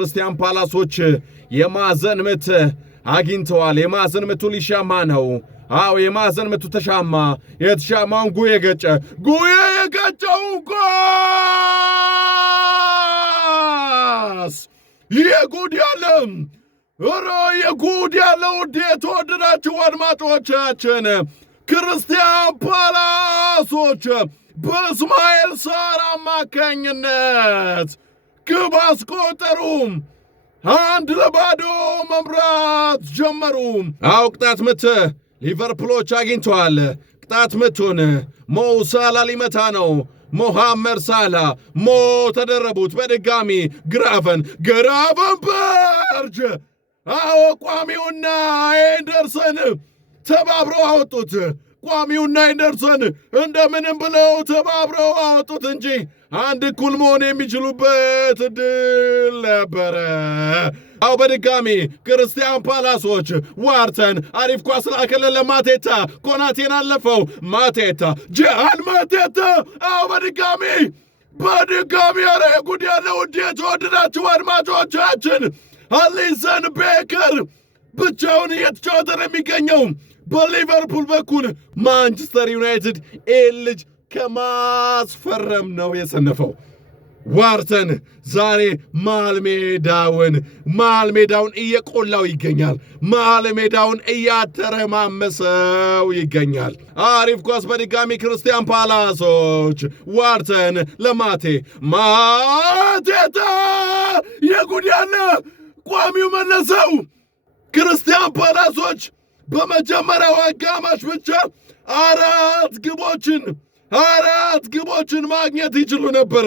ክርስቲያን ፓላሶች የማዕዘን ምት አግኝተዋል። የማዕዘን ምቱ ሊሻማ ነው። አዎ የማዕዘን ምቱ ተሻማ። የተሻማውን ጉዬ የገጨው ኳስ የጉድ ያለም የጉድ ያለው የተወደዳችሁ አድማጮቻችን ክርስቲያን ፓላሶች በእስማኤል ሳር አማካኝነት ግብ አስቆጠሩ። 1-0 መምራት ጀመሩ። አዎ ቅጣት ምት ሊቨርፑሎች አግኝተዋል። ቅጣት ምቱን ሞ ሳላ ሊመታ ነው። ሞሐመድ ሳላ ተደረቡት። በድጋሚ ግራቨንበርች አዎ ቋሚውና ኤንደርሰን ተባብረው አወጡት። ቋሚውና ኤንደርሰን እንደምንም ብለው ተባብረው አወጡት እንጂ አንድ እኩል መሆን የሚችሉበት እድል ነበረ። አዎ በድጋሚ ክርስቲያን ፓላሶች ዋርተን አሪፍ ኳስ ላከለለ ማቴታ ኮናቴን አለፈው። ጃን ማቴታ አዎ በድጋሚ ኧረ ጉድ ያለው የተወደዳችሁ አድማጮቻችን አሊሰን ቤከር ብቻውን እየተጫወተ ነው የሚገኘው። በሊቨርፑል በኩል ማንቸስተር ዩናይትድ ልጅ ከማስፈረም ነው የሰነፈው። ዋርተን ዛሬ መሃል ሜዳውን እየቆላው ይገኛል። መሃል ሜዳውን እያተረማመሰው ይገኛል። አሪፍ ኳስ በድጋሚ ክርስቲያን ፓላሶች ዋርተን ማቴታ የጉድ ያለ ቋሚው መለሰው። ክርስቲያን ፓላሶች በመጀመሪያው አጋማሽ ብቻ አራት ግቦችን ማግኘት ይችሉ ነበረ።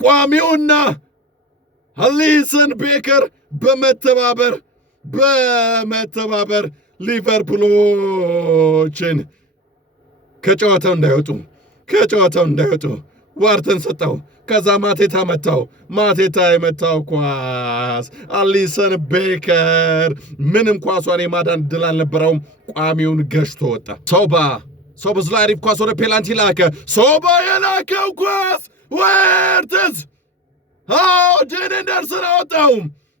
ቋሚውና አሊሰን ቤከር በመተባበር ሊቨርፑሎችን ከጨዋታው እንዳይወጡ ዋርተን ሰጠው። ከዛ ማቴታ መታው። ማቴታ የመታው ኳስ አሊሰን ቤከር ምንም ኳሷን የማዳን ድል አልነበረውም። ቋሚውን ገሽቶ ወጣ። ሶባ አሪፍ ኳስ ወደ ፔናልቲ ላከ። ሶባ የላከው ኳስ ወርትዝ ዴን ኤንደርሰን አወጣው።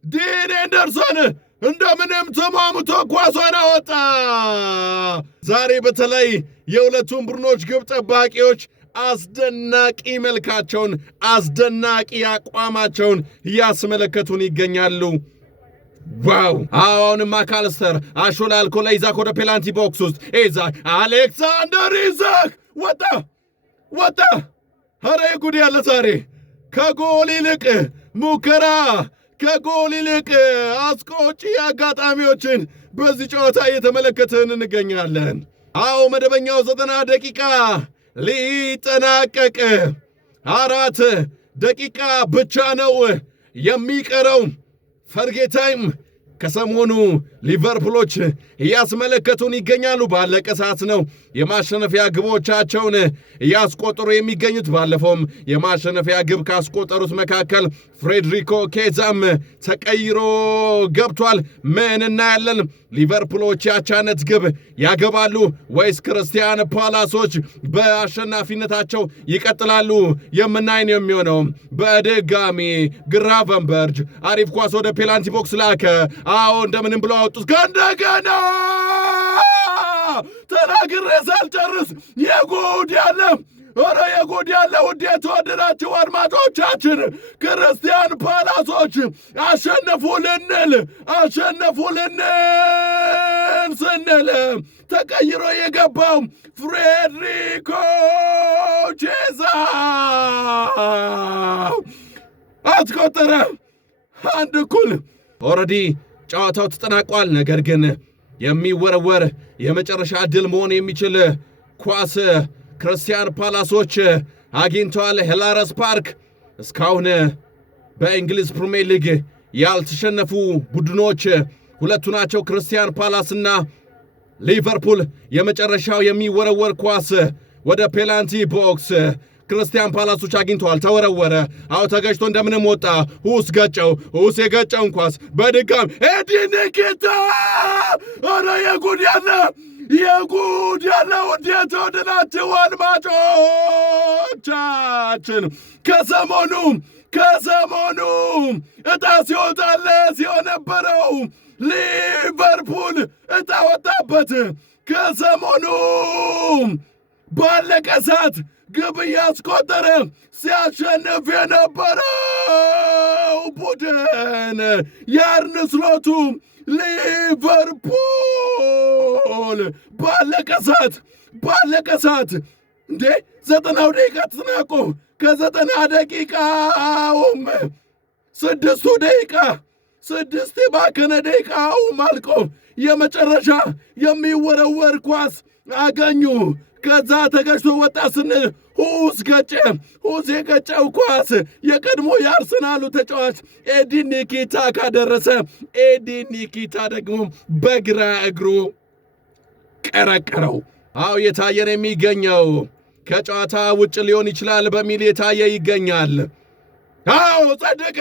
ዴን ኤንደርሰን እንደምንም ተሟሙቶ ኳሷን አወጣ። ዛሬ በተለይ የሁለቱም ቡድኖች ግብ ጠባቂዎች አስደናቂ መልካቸውን አስደናቂ አቋማቸውን እያስመለከቱን ይገኛሉ። ዋው! አሁንም ማካልስተር አሾላልኮ ለኢዛክ ወደ ፔናልቲ ቦክስ ውስጥ አሌክሳንደር ኢዛክ ወጣ። ኧረ ጉድ ያለ ዛሬ ከጎል ይልቅ ሙከራ ከጎል ይልቅ አስቆጪ አጋጣሚዎችን በዚህ ጨዋታ እየተመለከትን እንገኛለን። አዎ መደበኛው 90 ደቂቃ ሊጠናቀቅ 4 ደቂቃ ብቻ ነው የሚቀረው። ፈርጌ ታይም ከሰሞኑ ሊቨርፑሎች እያስመለከቱን ይገኛሉ። ባለቀ ሰዓት ነው የማሸነፊያ ግቦቻቸውን እያስቆጠሩ የሚገኙት። ባለፈውም የማሸነፊያ ግብ ካስቆጠሩት መካከል ፍሬድሪኮ ኬዛም ተቀይሮ ገብቷል። ምን እናያለን? ሊቨርፑሎች ያቻነት ግብ ያገባሉ ወይስ ክርስቲያን ፓላሶች በአሸናፊነታቸው ይቀጥላሉ? የምናይ ነው የሚሆነው። በድጋሚ ግራቨንበርች አሪፍ ኳስ ወደ ፔናልቲ ቦክስ ላከ። አዎ እንደምንም ብለው አወጡት። ከእንደገና ተናግሬ ሳልጨርስ የጉድ ያለ ውድ የተወደዳችሁ አድማጮቻችን ክርስቲያን ፓላሶች አሸነፉ ልንል ስንል ተቀይሮ የገባው ፍሬድሪኮ ቼዛ አስቆጠረ። 1-1 ኦልሬዲ ጨዋታው ተጠናቋል። ነገር ግን የሚወረወር የመጨረሻ ድል መሆን የሚችል ኳስ ክርስቲያን ፓላሶች አግኝተዋል። ሄላረስ ፓርክ እስካሁን በእንግሊዝ ፕሪሚየር ሊግ ያልተሸነፉ ቡድኖች ሁለቱ ናቸው፣ ክርስቲያን ፓላስና ሊቨርፑል። የመጨረሻው የሚወረወር ኳስ ወደ ፔናልቲ ቦክስ ክርስቲያን ፓላሶች አግኝተዋል። ተወረወረ። አዎ ተገጭቶ እንደምንም ወጣ። ሁስ ገጨው። ሁስ የገጨውን ኳስ በድጋም ኤዲ ንኬታ። ኧረ የጉድ ያለ ውድ የተወደዳችሁ አድማጮቻችን ከሰሞኑ ዕጣ ሲወጣለት የነበረው ሊቨርፑል ዕጣ ወጣበት። ከሰሞኑ ባለቀ ሰዓት ግብ እያስቆጠረ ሲያሸንፍ የነበረው ቡድን የአርነ ስሎቱ ሊቨርፑል ባለቀ ሰዓት እንዴ 90 ደቂቃ ተጠናቆ ከ90 ደቂቃውም 6 የባከነ ደቂቃውም አልቆ የመጨረሻ የሚወረወር ኳስ አገኙ። ከዛ ተገጭቶ ወጣ ስንል ሁስ ገጨ። ሁስ የገጨው ኳስ የቀድሞ የአርሰናሉ ተጫዋች ኤዲን ኒኪታ ካደረሰ ኤዲን ኒኪታ ደግሞ በግራ እግሩ ቀረቀረው። አው የታየን የሚገኘው ከጨዋታ ውጭ ሊሆን ይችላል በሚል የታየ ይገኛል። አው ጸደቀ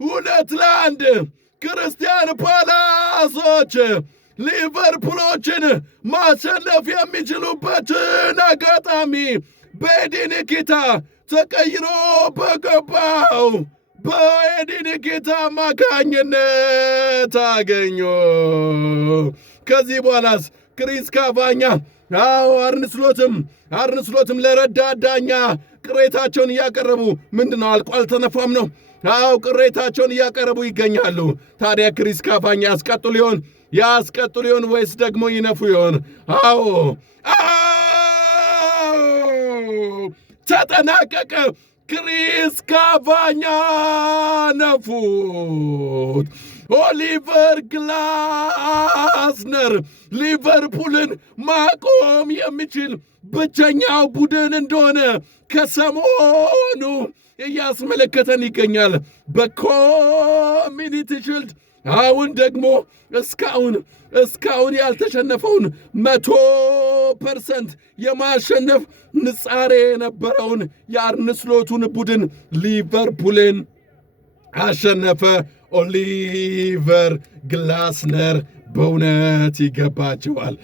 2-1 ክርስቲያን ፓላሶች ሊቨርፑሎችን ማሸነፍ የሚችሉበትን አጋጣሚ በኤዲን ኒኪታ ተቀይሮ በገባው በኤዲን ኒኪታ አማካኝነት አገኙ። ከዚህ በኋላስ ክሪስ ካቫኛ አርነ ስሎትም ለረዳት ዳኛ ቅሬታቸውን እያቀረቡ ምንድነው አልቋል ተነፋም ነው ቅሬታቸውን እያቀረቡ ይገኛሉ። ታዲያ ክሪስ ካቫኛ ያስቀጥሉ ይሆን ወይስ ደግሞ ይነፉ ይሆን? ተጠናቀቀ። ክሪስ ካቫኛ ነፉት። ኦሊቨር ግላስነር ሊቨርፑልን ማቆም የሚችል ብቸኛው ቡድን እንደሆነ ከሰሞኑ እያስመለከተን ይገኛል። በኮሚኒቲ ሺልድ አሁን ደግሞ እስካሁን ያልተሸነፈውን 100% የማሸነፍ ንጻሬ የነበረውን የአርነ ስሎቱን ቡድን ሊቨርፑልን አሸነፈ። ኦሊቨር ግላስነር በእውነት ይገባቸዋል።